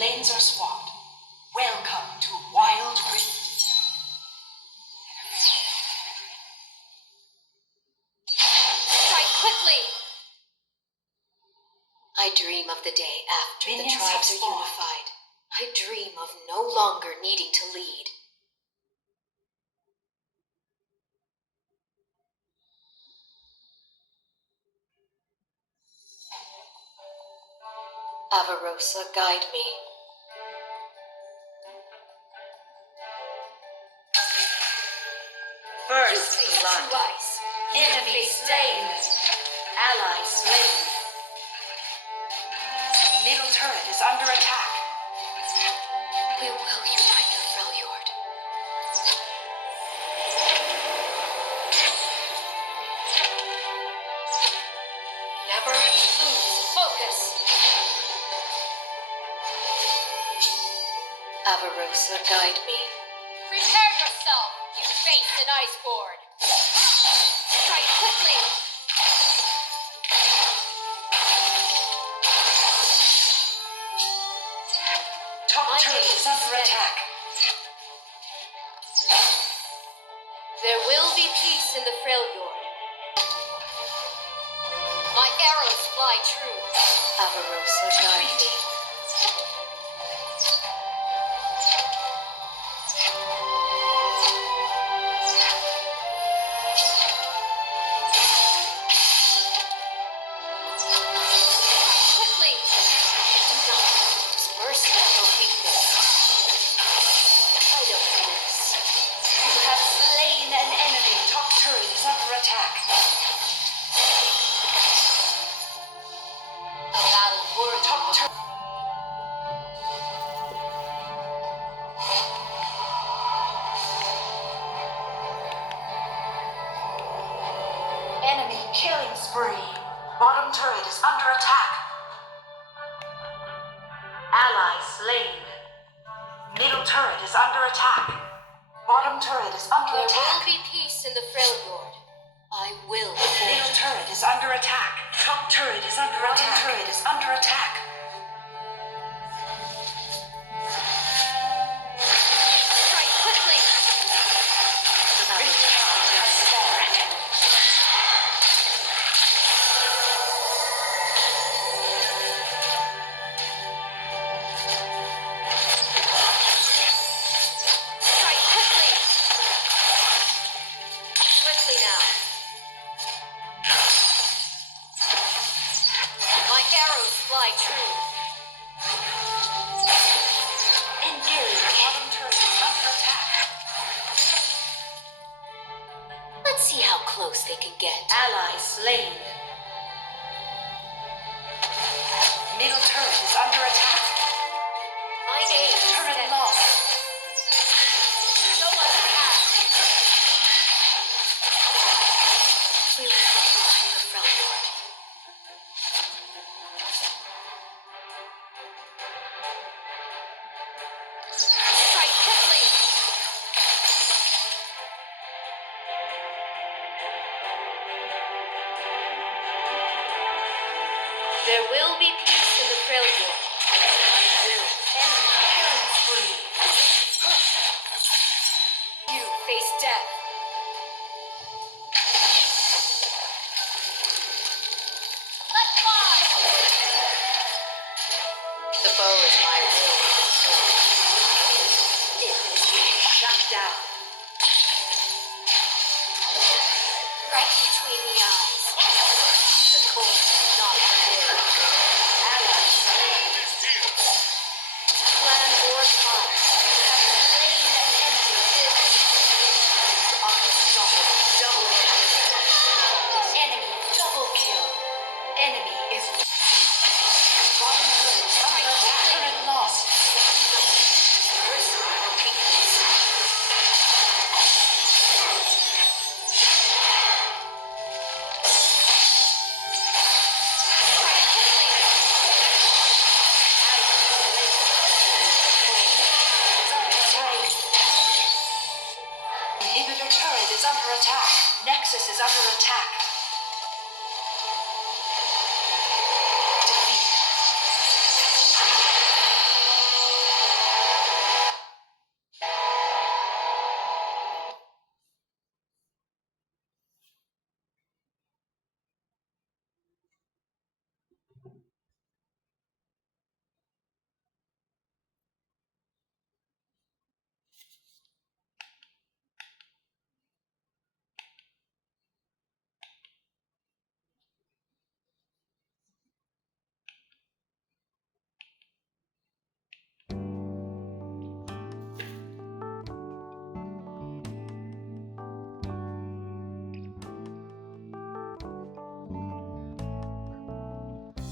lanes are swapped. Welcome to Wild Rift. Strike quickly! I dream of the day after the tribes are unified. I dream of no longer needing to lead. Avarosa, guide me. First blood. Enemy slain. Ally slain. Middle turret is under attack. We will unite the Freljord. Never lose focus. Avarosa, guide me. Prepare yourself! You face an iceborne! Strike quickly! Top turret is under attack. There will be peace in the Freljord. My arrows fly true. Avarosa, guide me. Enemy killing spree. Bottom turret is under attack. Ally slain. Middle turret is under attack. Bottom turret is under attack. There will be peace in the Freljord. I will. Middle turret is under attack. Top turret is under attack. Bottom turret is under attack. Strike quickly. The big tower has fallen. Strike quickly. Swiftly now. My arrows fly true. Engage. Bottom turret is under attack. Let's see how close they can get. Ally slain. Middle turret is under attack. My aim is Turret steady. lost. Show us the path. We will unite the Freljord. Strike quickly. There will be peace in the Freljord. Enemy killing spree. You face death. Let fly! The bow is my will. It is being shut down. Right between the eyes. The cold does not forgive. Allies slain. Plan or fire. You have slain an enemy. Unstoppable. Double kill. Enemy double kill. Enemy is Bottom turret is under attack. Turret lost. Inhibitor turret is under attack. Nexus is under attack.